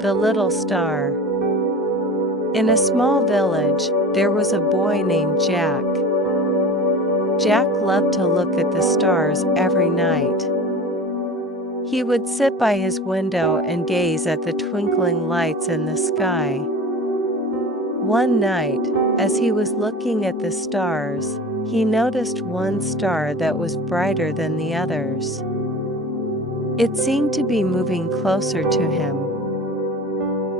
the little star. In a small village, there was a boy named Jack. Jack loved to look at the stars every night. He would sit by his window and gaze at the twinkling lights in the sky. One night, as he was looking at the stars, he noticed one star that was brighter than the others. It seemed to be moving closer to him.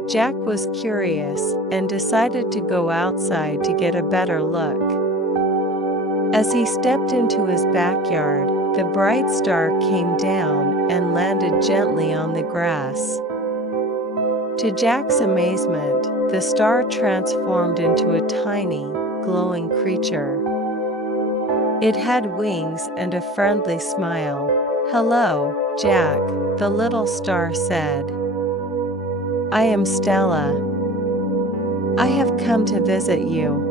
Jack was curious and decided to go outside to get a better look. As he stepped into his backyard, the bright star came down and landed gently on the grass. To Jack's amazement, the star transformed into a tiny, glowing creature. It had wings and a friendly smile. "Hello, Jack," the little star said. "I am Stella. I have come to visit you."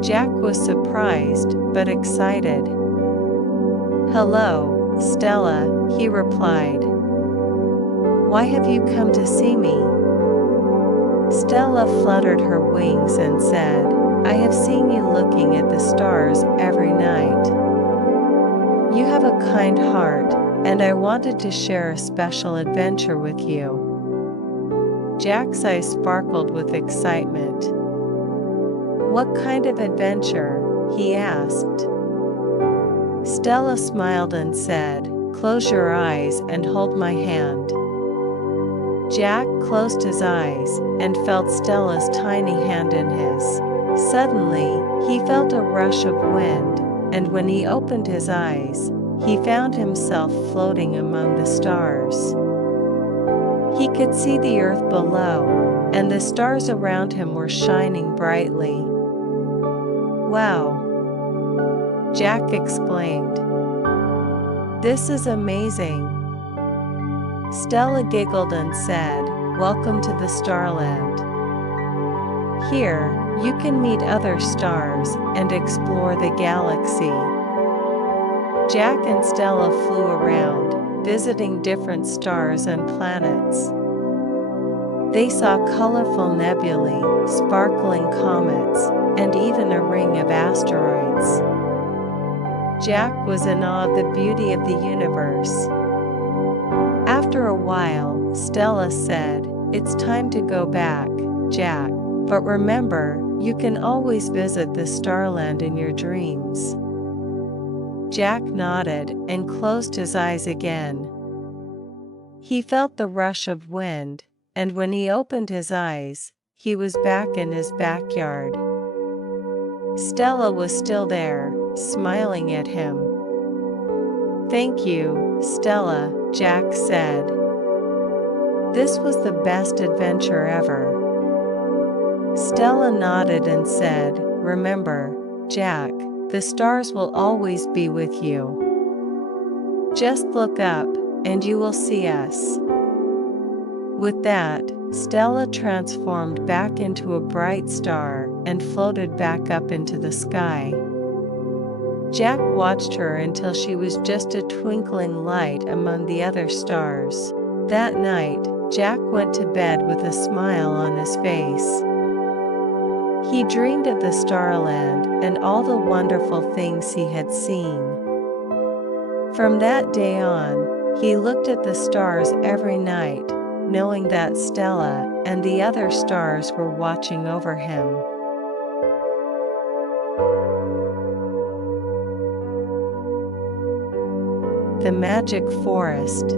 Jack was surprised but excited. "Hello, Stella," he replied. "Why have you come to see me?" Stella fluttered her wings and said, "I have seen you looking at the stars every night. You have a kind heart, and I wanted to share a special adventure with you." Jack's eyes sparkled with excitement. "What kind of adventure?" he asked. Stella smiled and said, "Close your eyes and hold my hand." Jack closed his eyes and felt Stella's tiny hand in his. Suddenly, he felt a rush of wind, and when he opened his eyes, he found himself floating among the stars. He could see the earth below, and the stars around him were shining brightly. "Wow!" Jack exclaimed. "This is amazing." Stella giggled and said, "Welcome to the Starland. Here, you can meet other stars and explore the galaxy." Jack and Stella flew around, visiting different stars and planets. They saw colorful nebulae, sparkling comets, and even a ring of asteroids. Jack was in awe of the beauty of the universe. After a while, Stella said, "It's time to go back, Jack, but remember, you can always visit the Starland in your dreams." Jack nodded and closed his eyes again. He felt the rush of wind, and when he opened his eyes, he was back in his backyard. Stella was still there, smiling at him. "Thank you, Stella," Jack said. "This was the best adventure ever." Stella nodded and said, "Remember, Jack, the stars will always be with you. Just look up, and you will see us." With that, Stella transformed back into a bright star and floated back up into the sky. Jack watched her until she was just a twinkling light among the other stars. That night, Jack went to bed with a smile on his face. He dreamed of the Starland and all the wonderful things he had seen. From that day on, he looked at the stars every night, knowing that Stella and the other stars were watching over him. The Magic Forest.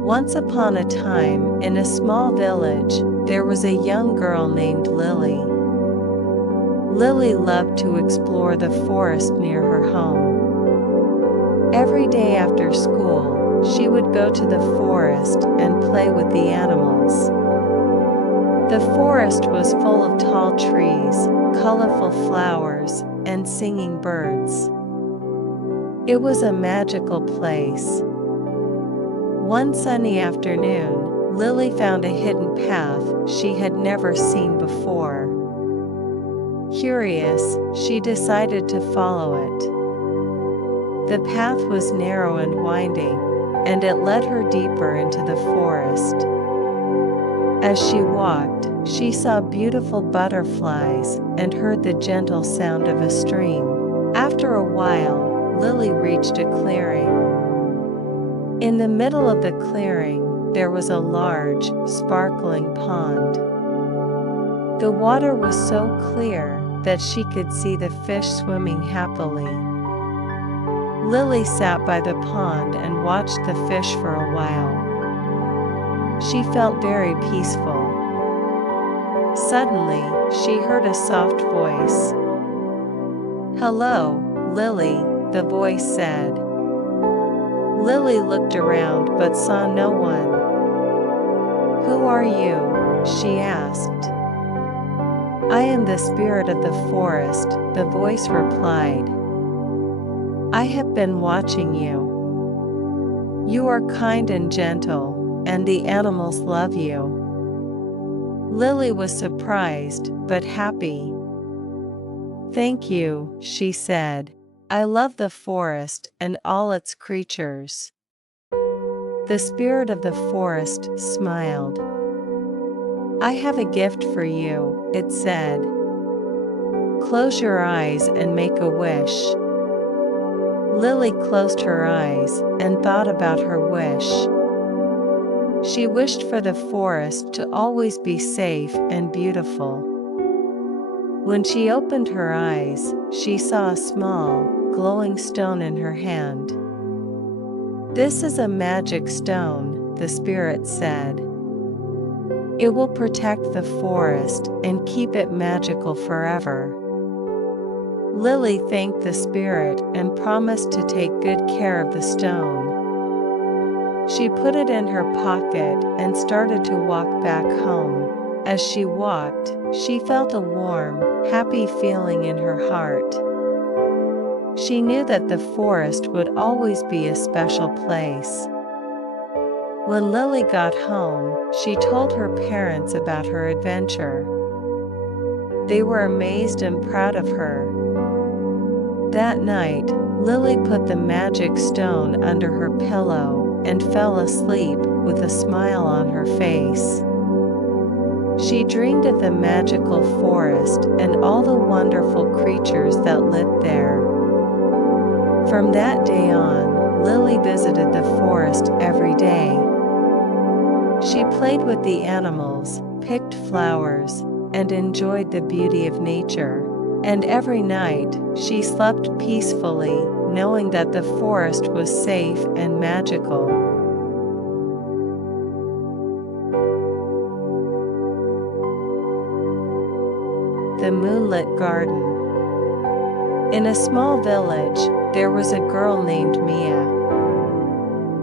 Once upon a time, in a small village, there was a young girl named Lily. Lily loved to explore the forest near her home. Every day after school, she would go to the forest and play with the animals. The forest was full of tall trees, colorful flowers, and singing birds. It was a magical place. One sunny afternoon, Lily found a hidden path she had never seen before. Curious, she decided to follow it. The path was narrow and winding, and it led her deeper into the forest. As she walked, she saw beautiful butterflies and heard the gentle sound of a stream. After a while, Lily reached a clearing. In the middle of the clearing, there was a large, sparkling pond. The water was so clear that she could see the fish swimming happily. Lily sat by the pond and watched the fish for a while. She felt very peaceful. Suddenly, she heard a soft voice. "Hello, Lily," the voice said. Lily looked around but saw no one. "Who are you?" she asked. "I am the spirit of the forest," the voice replied. "I have been watching you. You are kind and gentle, and the animals love you." Lily was surprised, but happy. "Thank you," she said. "I love the forest and all its creatures." The spirit of the forest smiled. "I have a gift for you," it said. "Close your eyes and make a wish." Lily closed her eyes and thought about her wish. She wished for the forest to always be safe and beautiful. When she opened her eyes, she saw a small, glowing stone in her hand. "This is a magic stone," the spirit said. "It will protect the forest and keep it magical forever." Lily thanked the spirit and promised to take good care of the stone. She put it in her pocket and started to walk back home. As she walked, she felt a warm, happy feeling in her heart. She knew that the forest would always be a special place. When Lily got home, she told her parents about her adventure. They were amazed and proud of her. That night, Lily put the magic stone under her pillow and fell asleep with a smile on her face. She dreamed of the magical forest and all the wonderful creatures that lived there. From that day on, Lily visited the forest every day. She played with the animals, picked flowers, and enjoyed the beauty of nature. And every night, she slept peacefully, knowing that the forest was safe and magical. The Moonlit Garden. In a small village, there was a girl named Mia.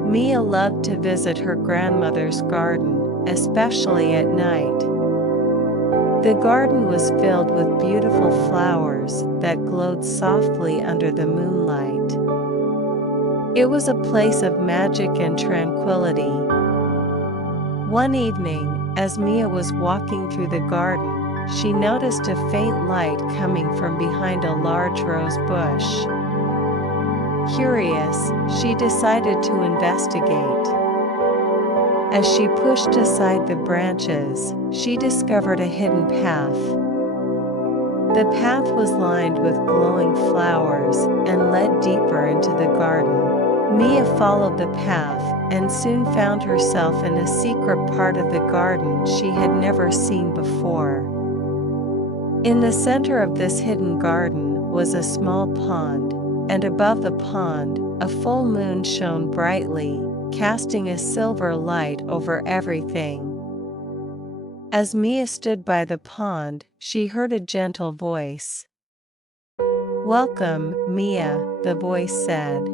Mia loved to visit her grandmother's garden, especially at night. The garden was filled with beautiful flowers that glowed softly under the moonlight. It was a place of magic and tranquility. One evening, as Mia was walking through the garden, she noticed a faint light coming from behind a large rose bush. Curious, she decided to investigate. As she pushed aside the branches, she discovered a hidden path. The path was lined with glowing flowers and led deeper into the garden. Mia followed the path and soon found herself in a secret part of the garden she had never seen before. In the center of this hidden garden was a small pond, and above the pond, a full moon shone brightly, casting a silver light over everything. As Mia stood by the pond, she heard a gentle voice. "Welcome, Mia," the voice said.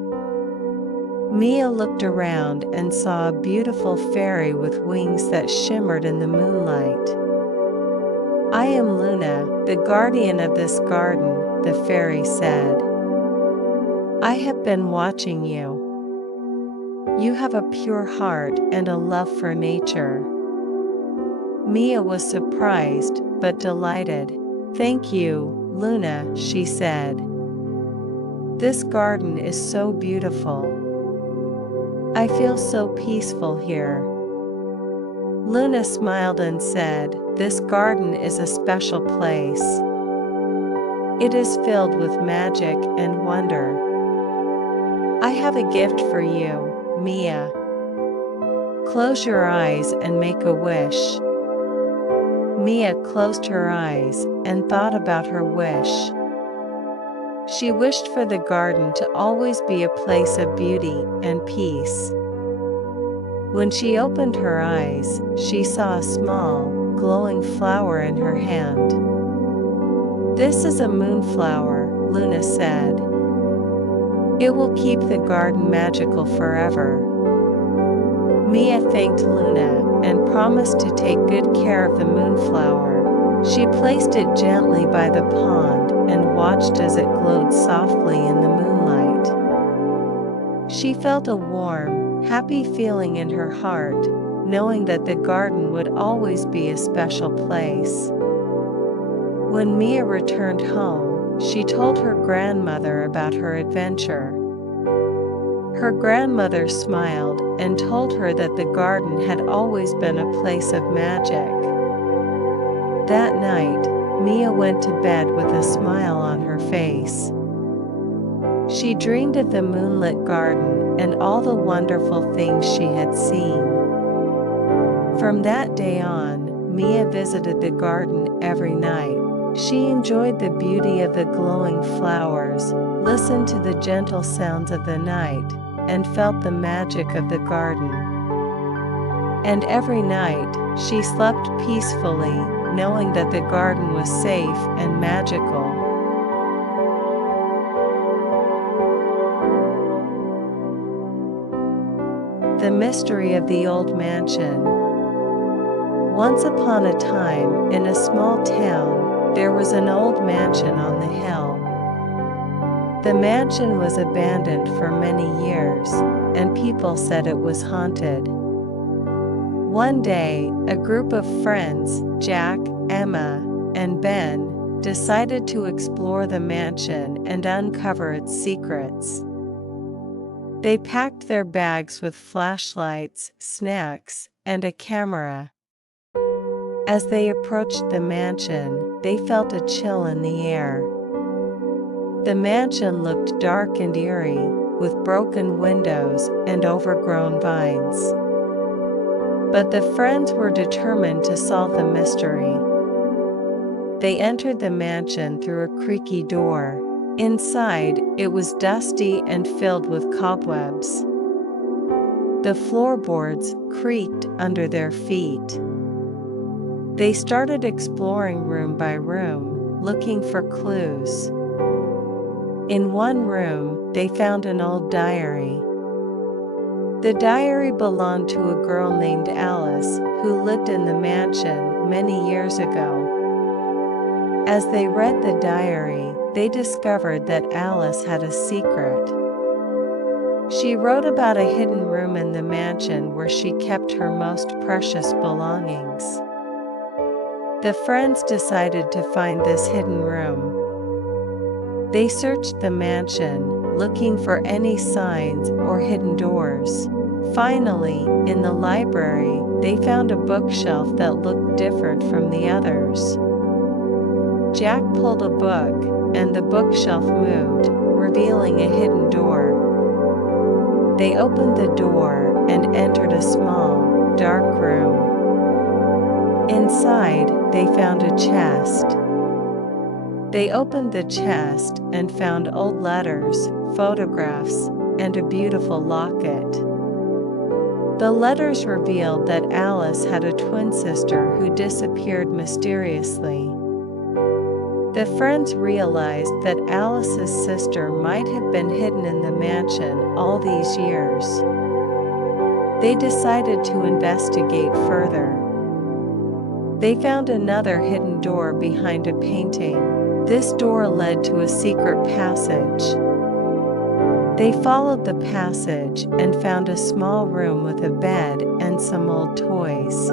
Mia looked around and saw a beautiful fairy with wings that shimmered in the moonlight. "I am Luna, the guardian of this garden," the fairy said. "I have been watching you. You have a pure heart and a love for nature." Mia was surprised, but delighted. "Thank you, Luna," she said. "This garden is so beautiful. I feel so peaceful here." Luna smiled and said, "This garden is a special place. It is filled with magic and wonder. I have a gift for you, Mia. Close your eyes and make a wish." Mia closed her eyes and thought about her wish. She wished for the garden to always be a place of beauty and peace. When she opened her eyes, she saw a small, glowing flower in her hand. "This is a moonflower," Luna said. "It will keep the garden magical forever." Mia thanked Luna and promised to take good care of the moonflower. She placed it gently by the pond and watched as it glowed softly in the moonlight. She felt a warm, happy feeling in her heart, knowing that the garden would always be a special place. When Mia returned home, she told her grandmother about her adventure. Her grandmother smiled and told her that the garden had always been a place of magic. That night, Mia went to bed with a smile on her face. She dreamed of the moonlit garden and all the wonderful things she had seen. From that day on, Mia visited the garden every night. She enjoyed the beauty of the glowing flowers, listened to the gentle sounds of the night, and felt the magic of the garden. And every night, she slept peacefully, knowing that the garden was safe and magical. The Mystery of the Old Mansion. Once upon a time, in a small town, there was an old mansion on the hill. The mansion was abandoned for many years, and people said it was haunted. One day, a group of friends, Jack, Emma, and Ben, decided to explore the mansion and uncover its secrets. They packed their bags with flashlights, snacks, and a camera. As they approached the mansion, they felt a chill in the air. The mansion looked dark and eerie, with broken windows and overgrown vines. But the friends were determined to solve the mystery. They entered the mansion through a creaky door. Inside, it was dusty and filled with cobwebs. The floorboards creaked under their feet. They started exploring room by room, looking for clues. In one room, they found an old diary. The diary belonged to a girl named Alice, who lived in the mansion many years ago. As they read the diary, they discovered that Alice had a secret. She wrote about a hidden room in the mansion where she kept her most precious belongings. The friends decided to find this hidden room. They searched the mansion, looking for any signs or hidden doors. Finally, in the library, they found a bookshelf that looked different from the others. Jack pulled a book, and the bookshelf moved, revealing a hidden door. They opened the door and entered a small, dark room. Inside, they found a chest. They opened the chest and found old letters, photographs, and a beautiful locket. The letters revealed that Alice had a twin sister who disappeared mysteriously. The friends realized that Alice's sister might have been hidden in the mansion all these years. They decided to investigate further. They found another hidden door behind a painting. This door led to a secret passage. They followed the passage and found a small room with a bed and some old toys.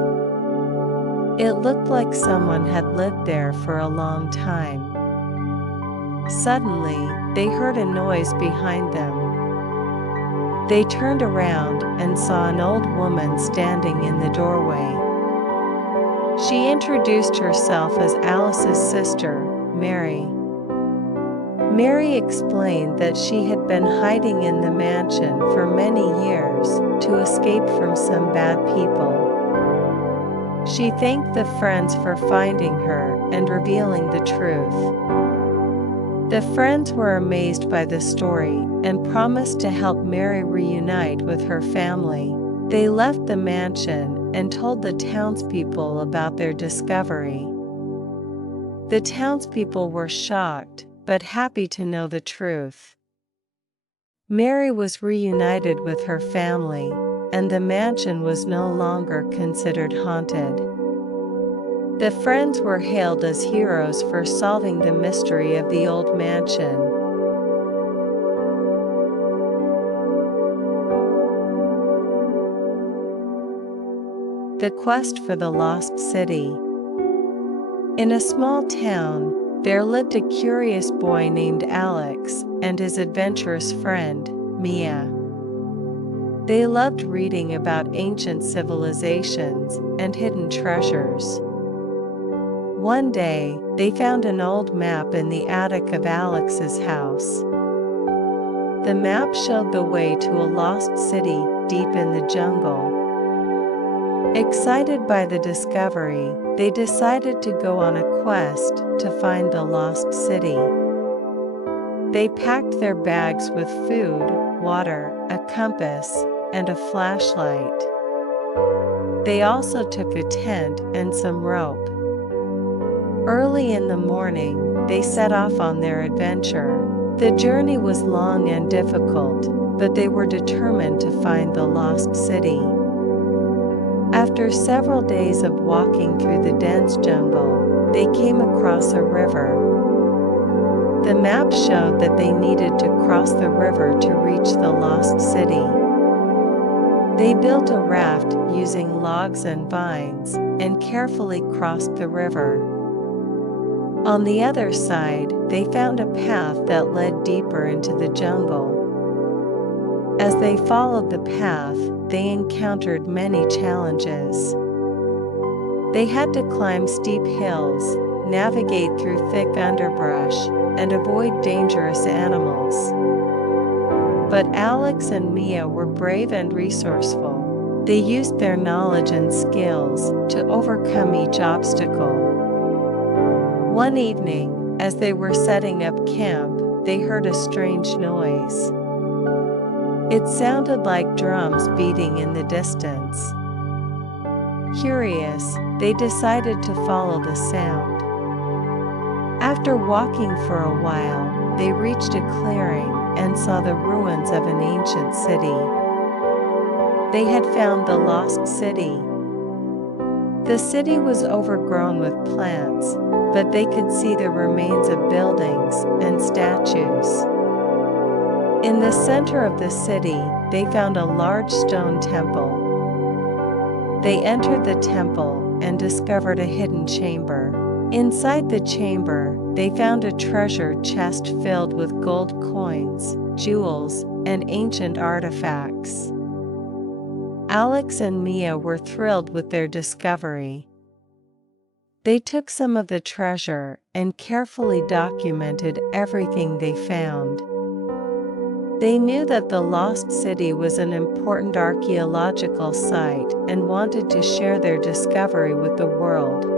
It looked like someone had lived there for a long time. Suddenly, they heard a noise behind them. They turned around and saw an old woman standing in the doorway. She introduced herself as Alice's sister, Mary. Mary explained that she had been hiding in the mansion for many years to escape from some bad people. She thanked the friends for finding her and revealing the truth. The friends were amazed by the story and promised to help Mary reunite with her family. They left the mansion and told the townspeople about their discovery. The townspeople were shocked, but happy to know the truth. Mary was reunited with her family, and the mansion was no longer considered haunted. The friends were hailed as heroes for solving the mystery of the old mansion. The Quest for the Lost City. In a small town, there lived a curious boy named Alex and his adventurous friend, Mia. They loved reading about ancient civilizations and hidden treasures. One day, they found an old map in the attic of Alex's house. The map showed the way to a lost city deep in the jungle. Excited by the discovery, they decided to go on a quest to find the lost city. They packed their bags with food, water, a compass, and a flashlight. They also took a tent and some rope. Early in the morning, they set off on their adventure. The journey was long and difficult, but they were determined to find the lost city. After several days of walking through the dense jungle, they came across a river. The map showed that they needed to cross the river to reach the lost city. They built a raft using logs and vines and carefully crossed the river. On the other side, they found a path that led deeper into the jungle. As they followed the path, they encountered many challenges. They had to climb steep hills, navigate through thick underbrush, and avoid dangerous animals. But Alex and Mia were brave and resourceful. They used their knowledge and skills to overcome each obstacle. One evening, as they were setting up camp, they heard a strange noise. It sounded like drums beating in the distance. Curious, they decided to follow the sound. After walking for a while, they reached a clearing and saw the ruins of an ancient city. They had found the lost city. The city was overgrown with plants, but they could see the remains of buildings and statues. In the center of the city, they found a large stone temple. They entered the temple and discovered a hidden chamber. Inside the chamber, they found a treasure chest filled with gold coins, jewels, and ancient artifacts. Alex and Mia were thrilled with their discovery. They took some of the treasure and carefully documented everything they found. They knew that the lost city was an important archaeological site and wanted to share their discovery with the world.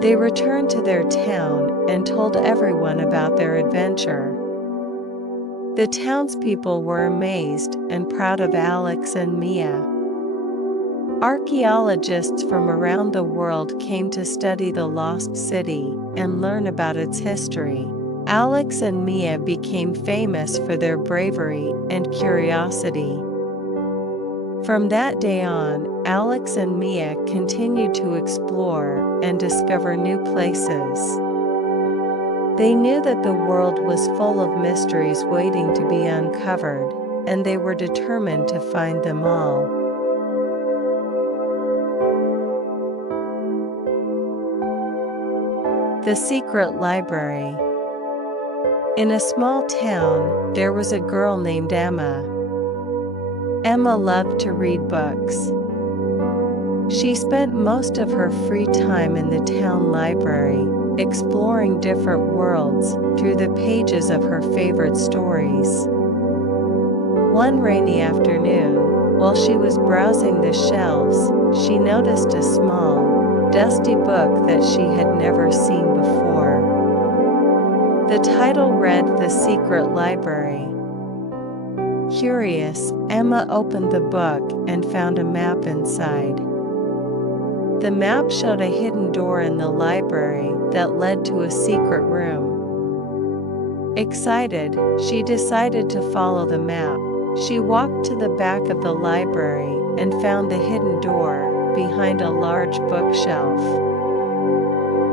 They returned to their town and told everyone about their adventure. The townspeople were amazed and proud of Alex and Mia. Archaeologists from around the world came to study the lost city and learn about its history. Alex and Mia became famous for their bravery and curiosity. From that day on, Alex and Mia continued to explore and discover new places. They knew that the world was full of mysteries waiting to be uncovered, and they were determined to find them all. The Secret Library. In a small town, there was a girl named Emma. Emma loved to read books. She spent most of her free time in the town library, exploring different worlds through the pages of her favorite stories. One rainy afternoon, while she was browsing the shelves, she noticed a small, dusty book that she had never seen before. The title read "The Secret Library." Curious, Emma opened the book and found a map inside. The map showed a hidden door in the library that led to a secret room. Excited, she decided to follow the map. She walked to the back of the library and found the hidden door behind a large bookshelf.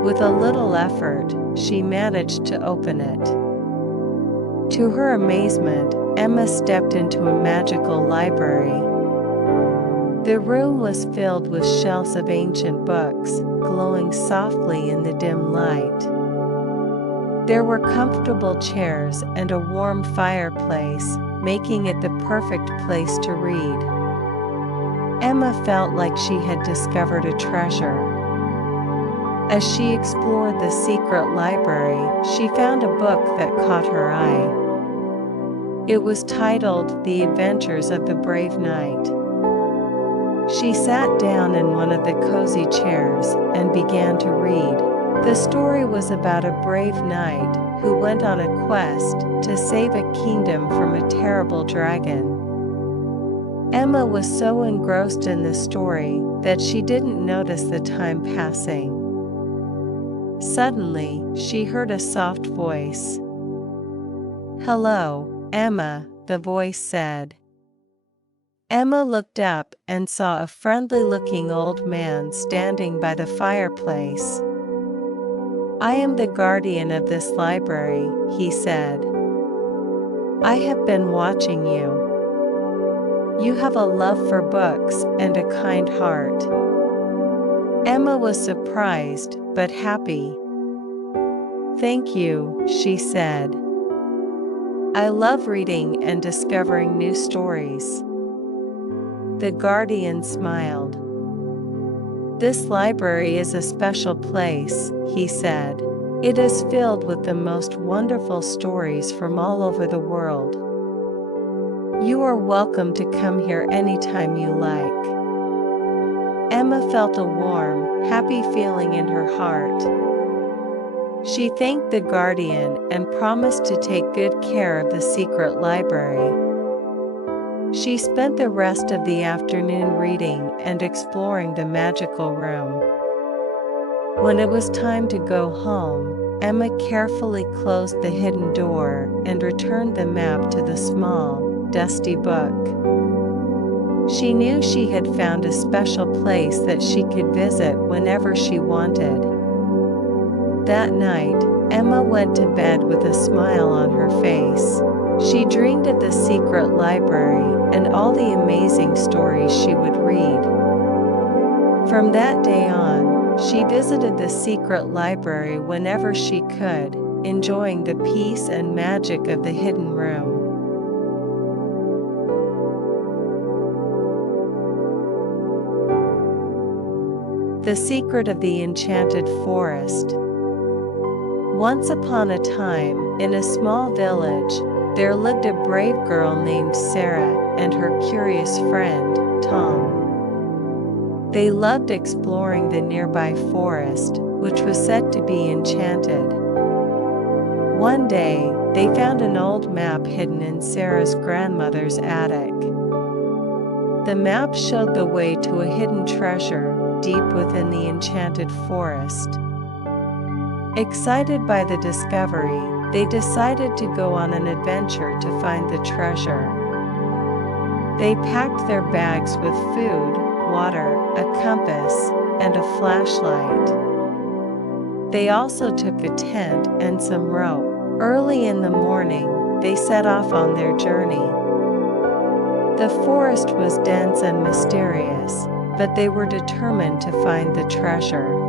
With a little effort, she managed to open it. To her amazement, Emma stepped into a magical library. The room was filled with shelves of ancient books, glowing softly in the dim light. There were comfortable chairs and a warm fireplace, making it the perfect place to read. Emma felt like she had discovered a treasure. As she explored the secret library, she found a book that caught her eye. It was titled "The Adventures of the Brave Knight." She sat down in one of the cozy chairs and began to read. The story was about a brave knight who went on a quest to save a kingdom from a terrible dragon. Emma was so engrossed in the story that she didn't notice the time passing. Suddenly, she heard a soft voice. "Hello, Emma," the voice said. Emma looked up and saw a friendly-looking old man standing by the fireplace. "I am the guardian of this library," he said. "I have been watching you. You have a love for books and a kind heart." Emma was surprised, but happy. "Thank you," she said. "I love reading and discovering new stories." The guardian smiled. "This library is a special place," he said. "It is filled with the most wonderful stories from all over the world. You are welcome to come here anytime you like." Emma felt a warm, happy feeling in her heart. She thanked the guardian and promised to take good care of the secret library. She spent the rest of the afternoon reading and exploring the magical room. When it was time to go home, Emma carefully closed the hidden door and returned the map to the small, dusty book. She knew she had found a special place that she could visit whenever she wanted. That night, Emma went to bed with a smile on her face. She dreamed of the secret library and all the amazing stories she would read. From that day on, she visited the secret library whenever she could, enjoying the peace and magic of the hidden room. The Secret of the Enchanted Forest. Once upon a time, in a small village, there lived a brave girl named Sarah and her curious friend, Tom. They loved exploring the nearby forest, which was said to be enchanted. One day, they found an old map hidden in Sarah's grandmother's attic. The map showed the way to a hidden treasure deep within the enchanted forest. Excited by the discovery, they decided to go on an adventure to find the treasure. They packed their bags with food, water, a compass, and a flashlight. They also took a tent and some rope. Early in the morning, they set off on their journey. The forest was dense and mysterious, but they were determined to find the treasure.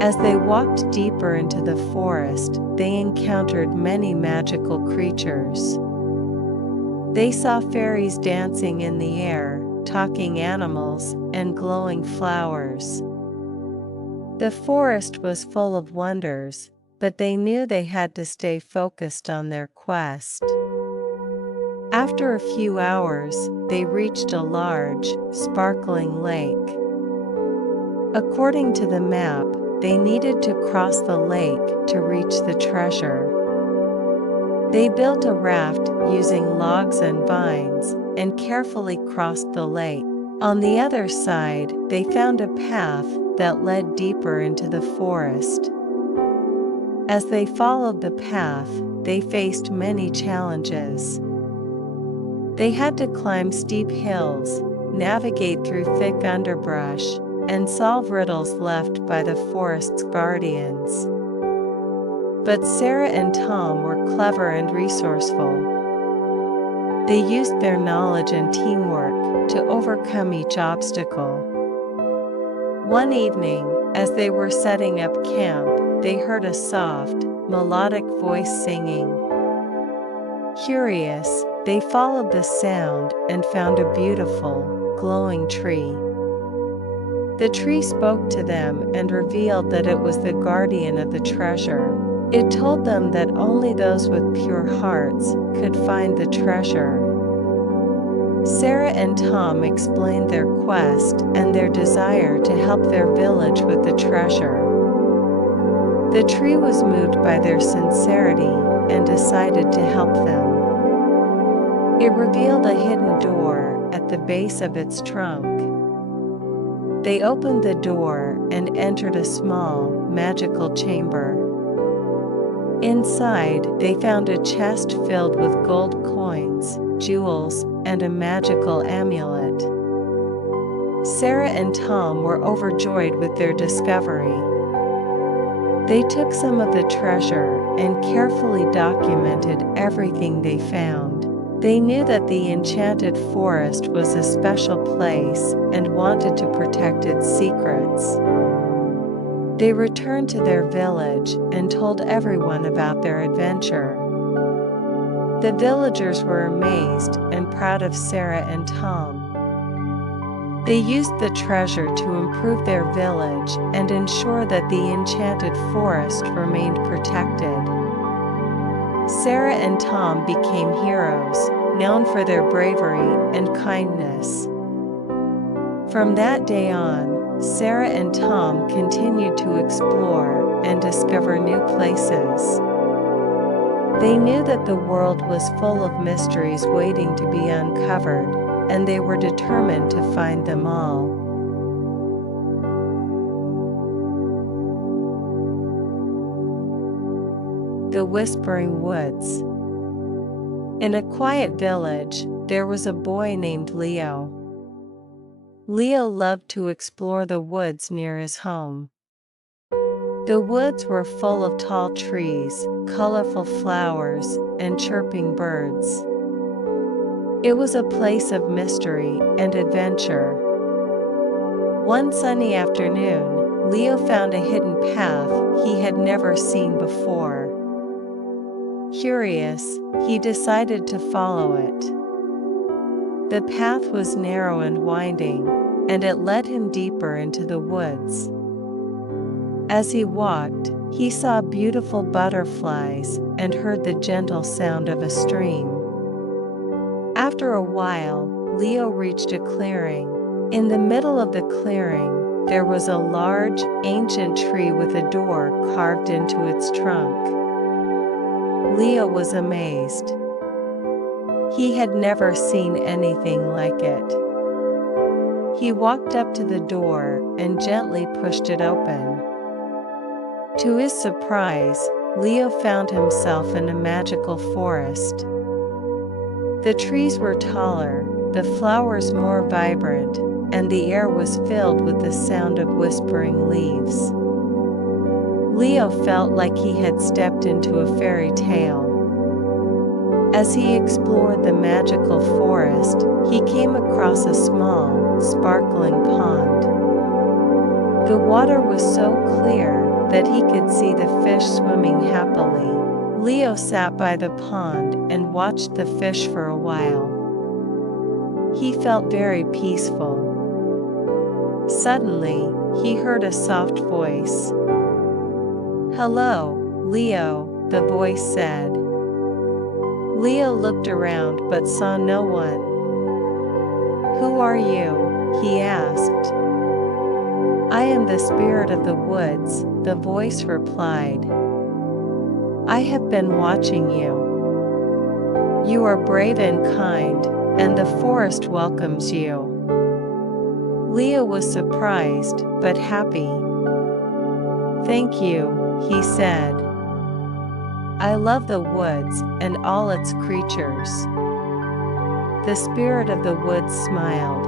As they walked deeper into the forest, they encountered many magical creatures. They saw fairies dancing in the air, talking animals, and glowing flowers. The forest was full of wonders, but they knew they had to stay focused on their quest. After a few hours, they reached a large, sparkling lake. According to the map, they needed to cross the lake to reach the treasure. They built a raft using logs and vines, and carefully crossed the lake. On the other side, they found a path that led deeper into the forest. As they followed the path, they faced many challenges. They had to climb steep hills, navigate through thick underbrush, and solve riddles left by the forest's guardians. But Sarah and Tom were clever and resourceful. They used their knowledge and teamwork to overcome each obstacle. One evening, as they were setting up camp, they heard a soft, melodic voice singing. Curious, they followed the sound and found a beautiful, glowing tree. The tree spoke to them and revealed that it was the guardian of the treasure. It told them that only those with pure hearts could find the treasure. Sarah and Tom explained their quest and their desire to help their village with the treasure. The tree was moved by their sincerity and decided to help them. It revealed a hidden door at the base of its trunk. They opened the door and entered a small, magical chamber. Inside, they found a chest filled with gold coins, jewels, and a magical amulet. Sarah and Tom were overjoyed with their discovery. They took some of the treasure and carefully documented everything they found. They knew that the enchanted forest was a special place and wanted to protect its secrets. They returned to their village and told everyone about their adventure. The villagers were amazed and proud of Sarah and Tom. They used the treasure to improve their village and ensure that the enchanted forest remained protected. Sarah and Tom became heroes, known for their bravery and kindness. From that day on, Sarah and Tom continued to explore and discover new places. They knew that the world was full of mysteries waiting to be uncovered, and they were determined to find them all. The Whispering Woods. In a quiet village, there was a boy named Leo. Leo loved to explore the woods near his home. The woods were full of tall trees, colorful flowers, and chirping birds. It was a place of mystery and adventure. One sunny afternoon, Leo found a hidden path he had never seen before. Curious, he decided to follow it. The path was narrow and winding, and it led him deeper into the woods. As he walked, he saw beautiful butterflies and heard the gentle sound of a stream. After a while, Leo reached a clearing. In the middle of the clearing, there was a large, ancient tree with a door carved into its trunk. Leo was amazed. He had never seen anything like it. He walked up to the door and gently pushed it open. To his surprise, Leo found himself in a magical forest. The trees were taller, the flowers more vibrant, and the air was filled with the sound of whispering leaves. Leo felt like he had stepped into a fairy tale. As he explored the magical forest, he came across a small, sparkling pond. The water was so clear that he could see the fish swimming happily. Leo sat by the pond and watched the fish for a while. He felt very peaceful. Suddenly, he heard a soft voice. "Hello, Leo," the voice said. Leo looked around but saw no one. "Who are you?" he asked. "I am the spirit of the woods," the voice replied. "I have been watching you. You are brave and kind, and the forest welcomes you." Leo was surprised, but happy. "Thank you," he said. "I love the woods and all its creatures." The spirit of the woods smiled.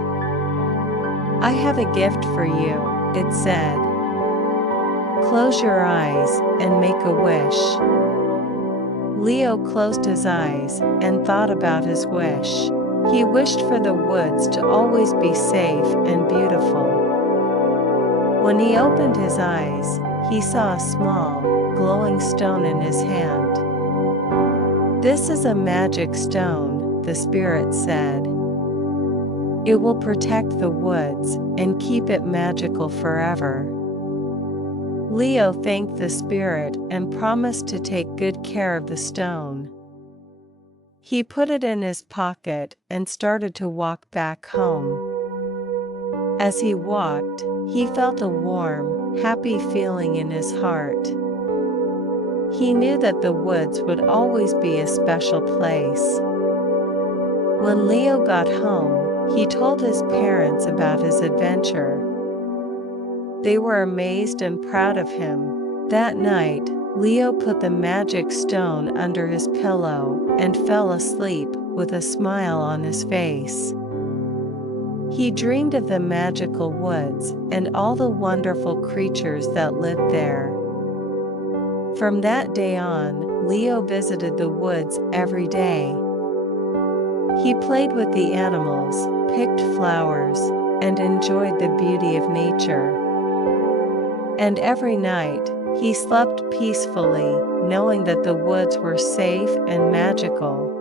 "I have a gift for you," it said. "Close your eyes and make a wish." Leo closed his eyes and thought about his wish. He wished for the woods to always be safe and beautiful. When he opened his eyes, he saw a small, glowing stone in his hand. "This is a magic stone," the spirit said. "It will protect the woods and keep it magical forever." Leo thanked the spirit and promised to take good care of the stone. He put it in his pocket and started to walk back home. As he walked, he felt a warm, happy feeling in his heart. He knew that the woods would always be a special place. When Leo got home, he told his parents about his adventure. They were amazed and proud of him. That night, Leo put the magic stone under his pillow and fell asleep with a smile on his face. He dreamed of the magical woods and all the wonderful creatures that lived there. From that day on, Leo visited the woods every day. He played with the animals, picked flowers, and enjoyed the beauty of nature. And every night, he slept peacefully, knowing that the woods were safe and magical.